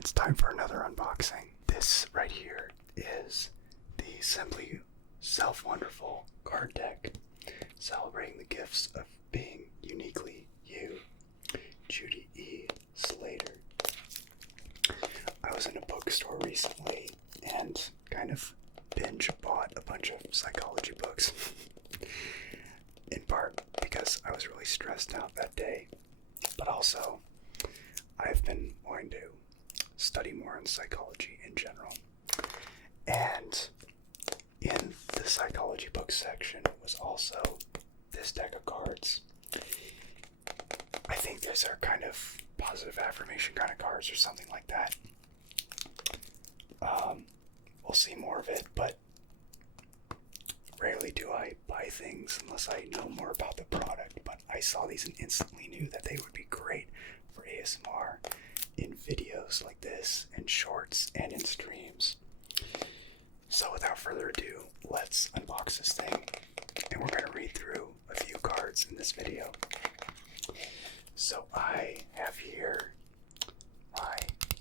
it's time for another unboxing. This right here is the Simply Self-Wonderful card deck, celebrating the gifts of being uniquely you. Judy E, Slater. I was in a bookstore recently and kind of binge bought a bunch of psychology books, in part because I was really stressed out that day, but also I've been wanting to study more on psychology in general. And in the psychology book section was also this deck of cards. I think these are kind of positive affirmation kind of cards or something like that. We'll see more of it, but rarely do I buy things unless I know more about the product. But I saw these and instantly knew that they would be great for ASMR in videos like this, in shorts, and in streams. So without further ado, let's unbox this thing, and we're going to read through a few cards in this video. So I have here my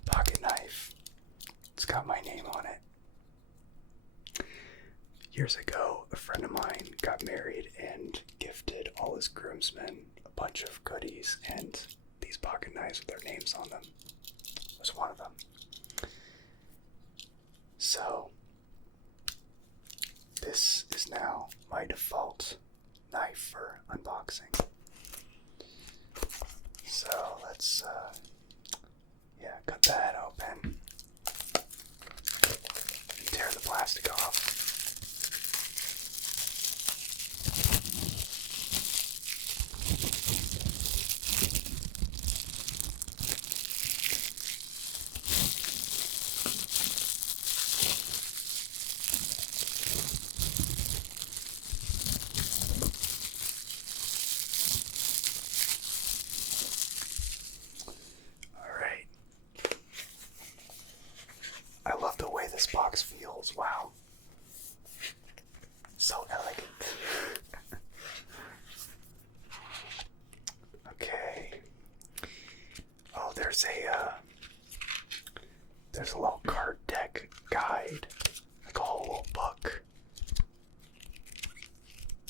pocket knife. It's got my name on it. Years ago, a friend of mine got married and gifted all his groomsmen a bunch of goodies, and these pocket knives with their names on them was one of them. So this is now my default knife for unboxing. So let's cut that open. Tear the plastic off. I love the way this box feels. Wow. So elegant. Okay. Oh, there's a little card deck guide. Like a whole book.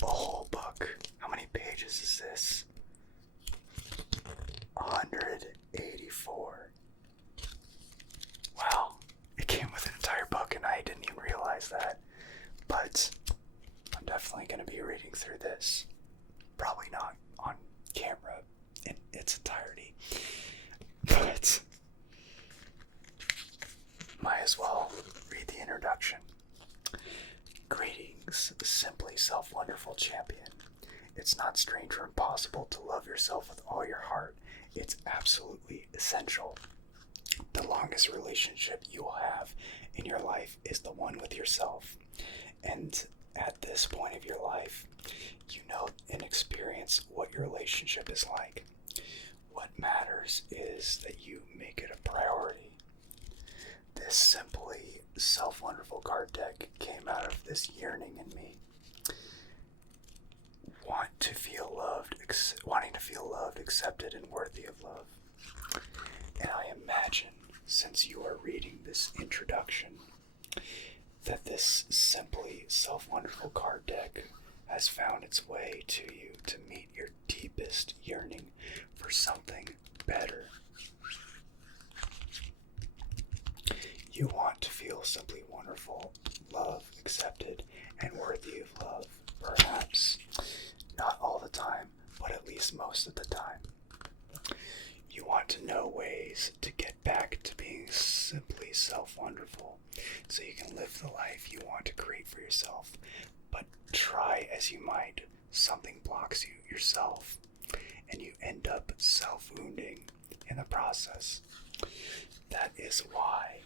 A whole book. How many pages is this? 184. Wow. It came with an entire book and I didn't even realize that. But I'm definitely going to be reading through this. Probably not on camera in its entirety. But might as well read the introduction. Greetings, Simply Self-Wonderful Champion. It's not strange or impossible to love yourself with all your heart. It's absolutely essential. The longest relationship you will have in your life is the one with yourself. And at this point of your life, you know and experience what your relationship is like. What matters is that you make it a priority. This Simply Self-Wonderful card deck came out of this yearning in me. Wanting to feel loved, accepted, and worthy of love. And I imagine, since you are reading this introduction, that this Simply Self-Wonderful card deck has found its way to you to meet your deepest yearning for something better. You want to feel simply wonderful, loved, accepted, and worthy of love. Perhaps not all the time, but at least most of the time. You want to know ways to get back to being simply self-wonderful so you can live the life you want to create for yourself. But try as you might, something blocks you yourself, and you end up self-wounding in the process. That is why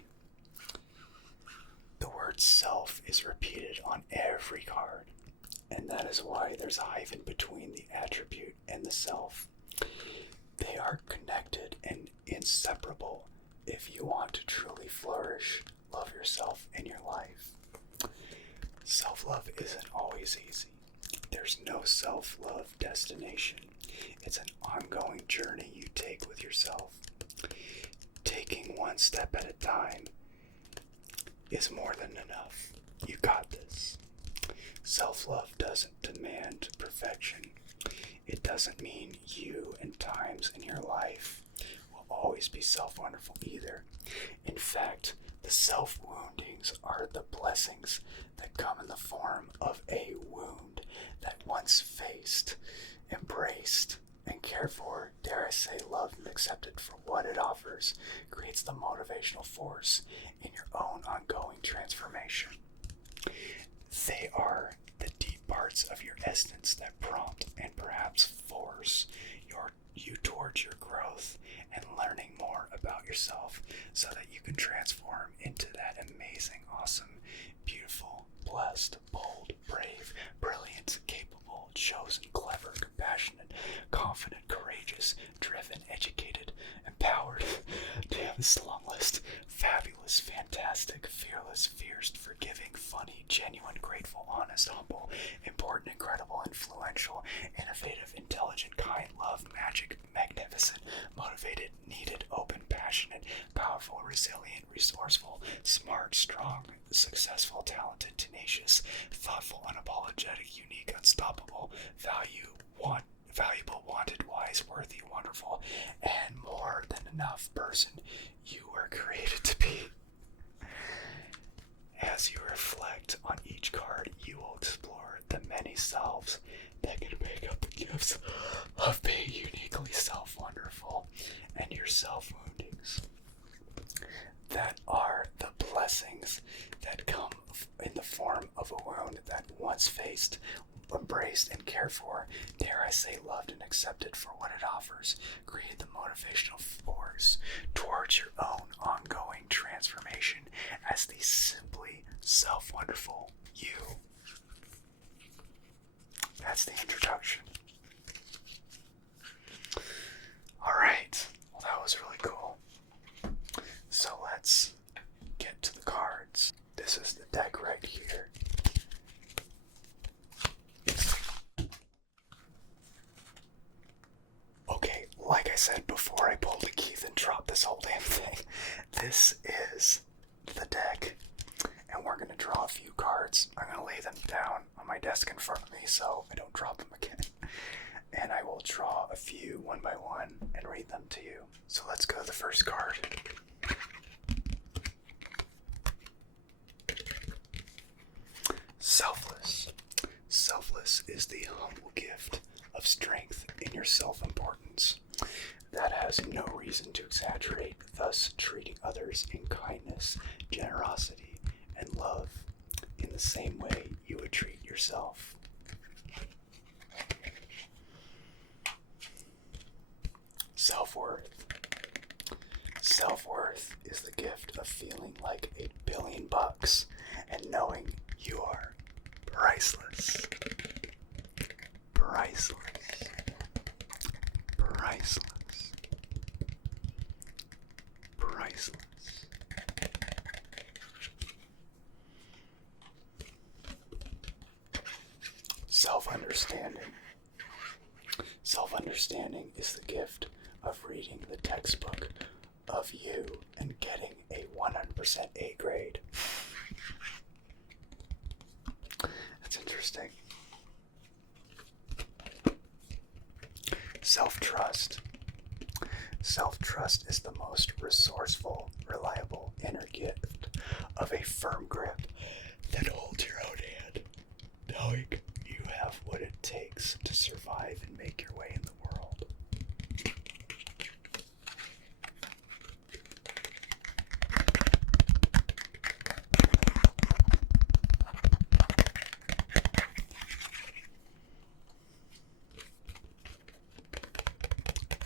the word self is repeated on every card, and that is why there's a hyphen between the attribute and the self. They are connected and inseparable if you want to truly flourish, love yourself in your life. Self-love isn't always easy. There's no self-love destination. It's an ongoing journey you take with yourself. taking one step at a time is more than enough. You got this. Self-love doesn't demand perfection. It doesn't mean you and times in your life will always be self-wonderful either. In fact, the self-woundings are the blessings that come in the form of a wound that once faced, embraced, and cared for, dare I say, loved and accepted for what it offers, creates the motivational force in your own ongoing transformation. They are the deep parts of your essence that prompt and perhaps force you towards your growth and learning more about yourself so that you can transform into that amazing, awesome, beautiful, blessed, bold, brave, brilliant, capable, chosen, clever, compassionate, confident, courageous, driven, educated, empowered, damn, this is a long list, fabulous, fantastic, fearless, fierce, forgiving, funny, genuine, grateful, honest, humble, important, incredible, influential, innovative, intelligent, kind, love, magic, magnificent, motivated, needed, open, passionate, powerful, resilient, resourceful, smart, strong, successful, talented, tenacious, thoughtful, unapologetic, unique, unstoppable, valuable, wanted, wise, worthy, wonderful, and more than enough person you were created to be. As you reflect on each card, you will explore the many selves that can make up the gifts of being uniquely self-wonderful and your self-woundings. That are the blessings that come in the form of a wound that once faced, embraced, and cared for, dare I say, loved and accepted for what it offers, create the motivational force towards your own ongoing transformation as the simply self-wonderful you. That's the introduction. Alright, well, that was really cool. So let's get to the cards. This is the deck right here. Okay, like I said before, I pulled a Keith and dropped this whole damn thing. This is the deck, and we're going to draw a few cards. I'm going to lay them down on my desk in front of me so I don't drop them again. And I will draw a few one by one and read them to you. So let's go to the first card. Selfless. Selfless is the humble gift of strength in your self-importance that has no reason to exaggerate, thus treating others in kindness, generosity, and love in the same way you would treat yourself. Self-worth. Self-worth is the gift of feeling like $1 billion and knowing you are priceless. Priceless. Priceless. Priceless. Self-understanding. Self-understanding is the gift of reading the textbook of you and getting a 100% A grade. That's interesting. Self-trust. Self-trust is the most resourceful, reliable inner gift of a firm grip that holds your own hand, knowing you have what it takes to survive and make your way in the world.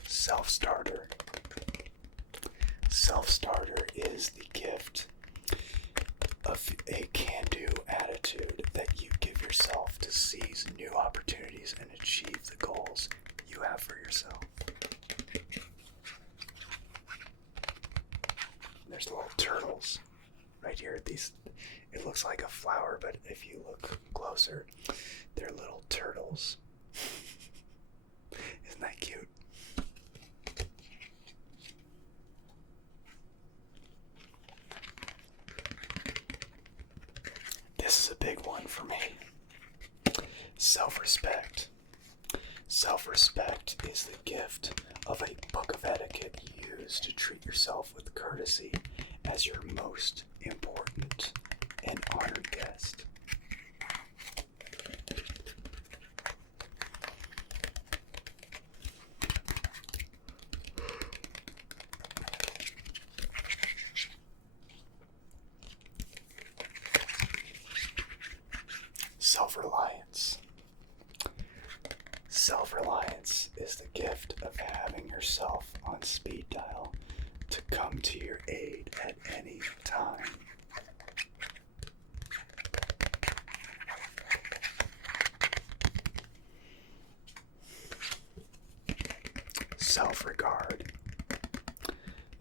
Self-starter. Self-starter is the gift of a can-do attitude that you give yourself to seize new opportunities and achieve the goals you have for yourself. There's little turtles right here. It looks like a flower, but if you look closer, they're little turtles. Isn't that cute? big one for me. Self-respect. Self-respect is the gift of a book of etiquette you use to treat yourself with courtesy as your most important and honored guest. Self-reliance. Self-reliance is the gift of having yourself on speed dial to come to your aid at any time. Self-regard.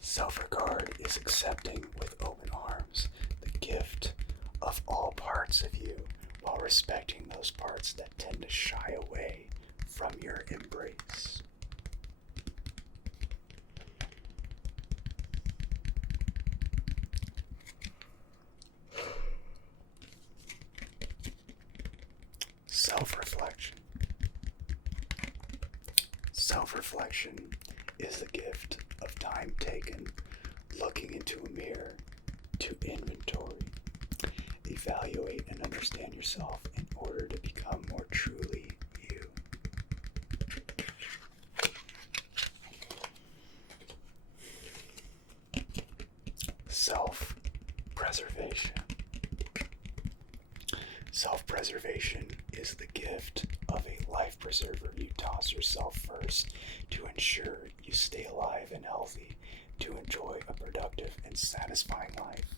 Self-regard is accepting with open arms the gift of all parts of you while respecting those parts that tend to shy away from your embrace. Self-reflection. Self-reflection is the gift of time taken looking into a mirror to inventory, evaluate and understand yourself in order to become more truly you. Self-preservation. Self-preservation is the gift of a life preserver you toss yourself first to ensure you stay alive and healthy to enjoy a productive and satisfying life.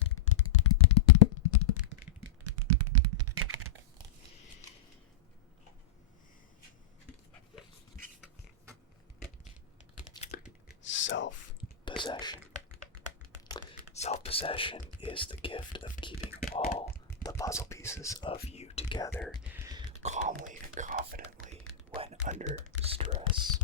Self-possession. Self-possession is the gift of keeping all the puzzle pieces of you together calmly and confidently when under stress.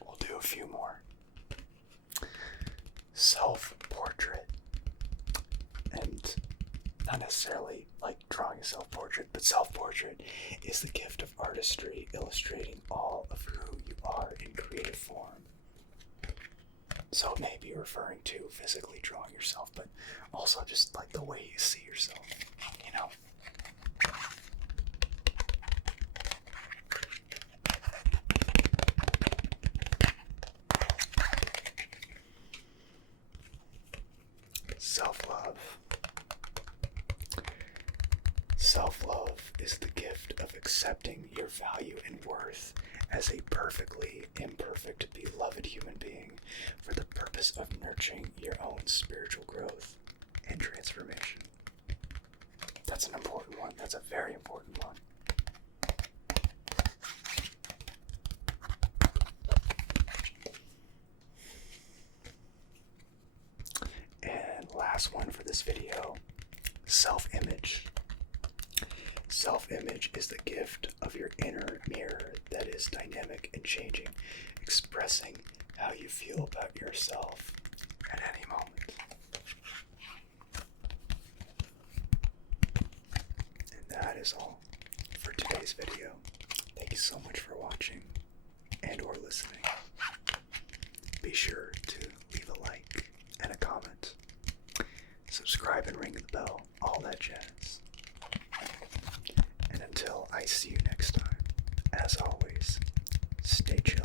We'll do a few more. Self-portrait. And not necessarily like drawing a self-portrait, but self-portrait is the gift of artistry illustrating all of who you are in creative form. So it may be referring to physically drawing yourself, but also just like the way you see yourself, you know? Self-love. Self-love is the gift of accepting your value and worth as a perfectly imperfect, beloved human being for the purpose of nurturing your own spiritual growth and transformation. That's an important one. That's a very important one. And last one for this video, self-image. Self-image is the gift of your inner mirror that is dynamic and changing, expressing how you feel about yourself at any moment. And that is all for today's video. Thank you so much for watching and or listening. Be sure to leave a like and a comment. Subscribe and ring the bell, all that jazz. And until I see you next time, as always, stay tuned.